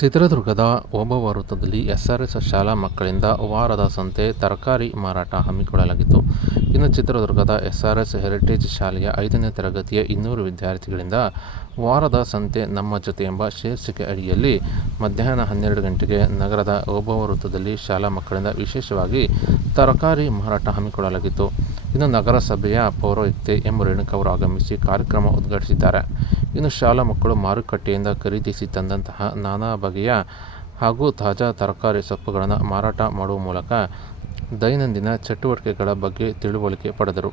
ಚಿತ್ರದುರ್ಗದ ಓಬವ್ವ ವೃತ್ತದಲ್ಲಿ ಎಸ್ಆರ್ಎಸ್ ಶಾಲಾ ಮಕ್ಕಳಿಂದ ವಾರದ ಸಂತೆ ತರಕಾರಿ ಮಾರಾಟ ಹಮ್ಮಿಕೊಳ್ಳಲಾಗಿತ್ತು. ಇನ್ನು ಚಿತ್ರದುರ್ಗದ ಎಸ್ಆರ್ಎಸ್ ಹೆರಿಟೇಜ್ ಶಾಲೆಯ 5ನೇ ತರಗತಿಯ 200 ವಿದ್ಯಾರ್ಥಿಗಳಿಂದ ವಾರದ ಸಂತೆ ನಮ್ಮ ಜೊತೆ ಎಂಬ ಶೀರ್ಷಿಕೆ ಅಡಿಯಲ್ಲಿ ಮಧ್ಯಾಹ್ನ 12 ಗಂಟೆಗೆ ನಗರದ ಓಬವ್ವ ವೃತ್ತದಲ್ಲಿ ಶಾಲಾ ಮಕ್ಕಳಿಂದ ವಿಶೇಷವಾಗಿ ತರಕಾರಿ ಮಾರಾಟ ಹಮ್ಮಿಕೊಳ್ಳಲಾಗಿತ್ತು. ಇನ್ನು ನಗರಸಭೆಯ ಪೌರಾಯುಕ್ತೆ ಎಂ ರೇಣುಕಾ ಅವರು ಆಗಮಿಸಿ ಕಾರ್ಯಕ್ರಮ ಉದ್ಘಾಟಿಸಿದ್ದಾರೆ. ಇನ್ನು ಶಾಲಾ ಮಕ್ಕಳು ಮಾರುಕಟ್ಟೆಯಿಂದ ಖರೀದಿಸಿ ತಂದಂತಹ ನಾನಾ ಬಗೆಯ ಹಾಗೂ ತಾಜಾ ತರಕಾರಿ ಸೊಪ್ಪುಗಳನ್ನು ಮಾರಾಟ ಮಾಡುವ ಮೂಲಕ ದೈನಂದಿನ ಚಟುವಟಿಕೆಗಳ ಬಗ್ಗೆ ತಿಳುವಳಿಕೆ ಪಡೆದರು.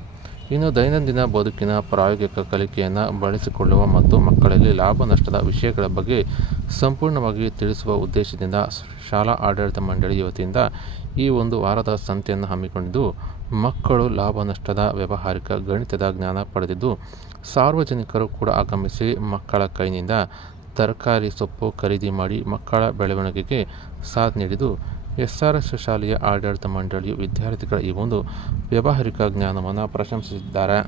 ಇನ್ನು ದೈನಂದಿನ ಬದುಕಿನ ಪ್ರಾಯೋಗಿಕ ಕಲಿಕೆಯನ್ನು ಬಳಸಿಕೊಳ್ಳುವ ಮತ್ತು ಮಕ್ಕಳಲ್ಲಿ ಲಾಭ ನಷ್ಟದ ವಿಷಯಗಳ ಬಗ್ಗೆ ಸಂಪೂರ್ಣವಾಗಿ ತಿಳಿಸುವ ಉದ್ದೇಶದಿಂದ ಶಾಲಾ ಆಡಳಿತ ಮಂಡಳಿ ವತಿಯಿಂದ ಈ ಒಂದು ವಾರದ ಸಂತೆಯನ್ನು ಹಮ್ಮಿಕೊಂಡಿದ್ದು, ಮಕ್ಕಳು ಲಾಭ ನಷ್ಟದ ವ್ಯಾವಹಾರಿಕ ಗಣಿತದ ಜ್ಞಾನ ಪಡೆದಿದ್ದು, ಸಾರ್ವಜನಿಕರು ಕೂಡ ಆಗಮಿಸಿ ಮಕ್ಕಳ ಕೈನಿಂದ ತರಕಾರಿ ಸೊಪ್ಪು ಖರೀದಿ ಮಾಡಿ ಮಕ್ಕಳ ಬೆಳವಣಿಗೆಗೆ ಸಾಥ್ ನೀಡಿದ್ದು, ಎಸ್ಆರ್ಎಸ್ ಶಾಲೆಯ ಆಡಳಿತ ಮಂಡಳಿಯು ವಿದ್ಯಾರ್ಥಿಗಳ ಈ ಒಂದು ವ್ಯಾವಹಾರಿಕ ಜ್ಞಾನವನ್ನು ಪ್ರಶಂಸಿಸಿದ್ದಾರೆ.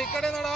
ಈ ಕಡೆ ನೋಡ.